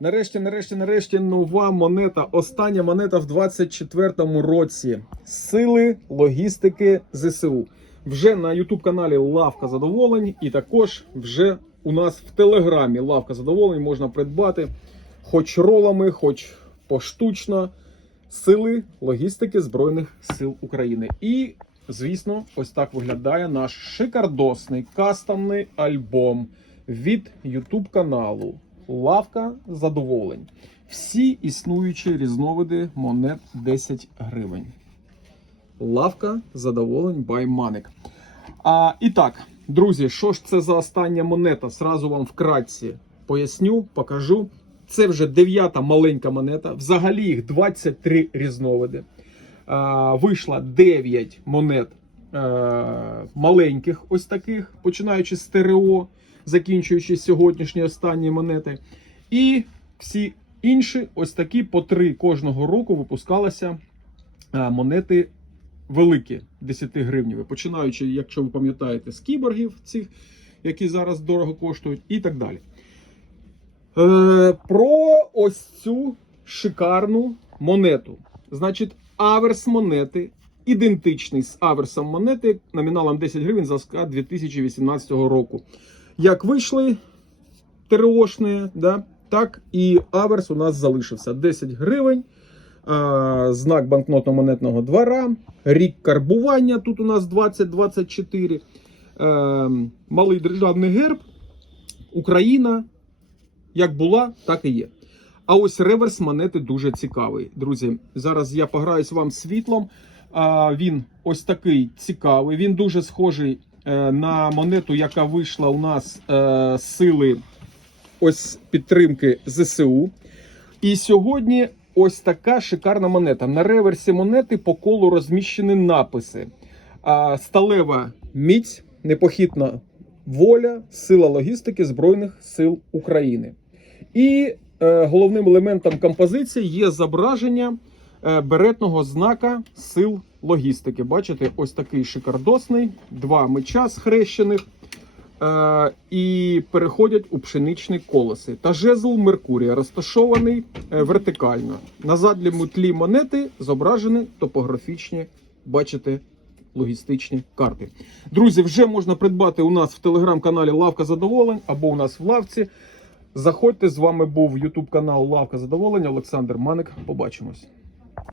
Нарешті, нарешті, нарешті, нова монета. Остання монета в 24-му році. Сили логістики ЗСУ. Вже на Ютуб каналі Лавка Задоволень, і також вже у нас в Телеграмі Лавка Задоволень можна придбати хоч ролами, хоч поштучно. Сили логістики Збройних сил України. І, звісно, ось так виглядає наш шикардосний кастомний альбом від Ютуб каналу Лавка Задоволень. Всі існуючі різновиди монет 10 гривень. Лавка задоволень байманик. А, і так, друзі, що ж це за остання монета? Сразу вам вкратці поясню, покажу. Це вже дев'ята маленька монета. Взагалі їх 23 різновиди. А, вийшла 9 монет е, маленьких, ось таких, починаючи з ТРО, закінчуючи сьогоднішні останні монети. І всі інші, ось такі по три кожного року випускалися е, монети великі 10 гривневі, починаючи, якщо ви пам'ятаєте, з кіборгів цих, які зараз дорого коштують, і так далі. Е, про ось цю шикарну монету. Значить, аверс монети ідентичний з аверсом монети номіналом 10 гривень зразка 2018 року. Як вийшли ТРОшні, да, так і аверс у нас залишився 10 гривень. А, знак банкнотно-монетного двора, рік карбування тут у нас 2024, е, малий державний герб, Україна, як була, так і є. А ось реверс монети дуже цікавий. Друзі, зараз я пограюсь вам світлом. А, він ось такий цікавий. Він дуже схожий на монету, яка вийшла у нас е, з сили ось підтримки ЗСУ. І сьогодні ось така шикарна монета. На реверсі монети по колу розміщені написи: сталева міць, непохитна воля, сила логістики Збройних сил України. І е, головним елементом композиції є зображення е, беретного знака сил логістики. Бачите, ось такий шикардосний, два меча схрещених. Е, і переходять у пшеничні колоси. Та жезл Меркурія розташований е, вертикально. На задньому тлі монети зображені топографічні, бачите, логістичні карти. Друзі, вже можна придбати у нас в телеграм-каналі Лавка Задоволень або у нас в лавці. Заходьте, з вами був Ютуб канал Лавка Задоволення. Олександр Маник. Побачимось.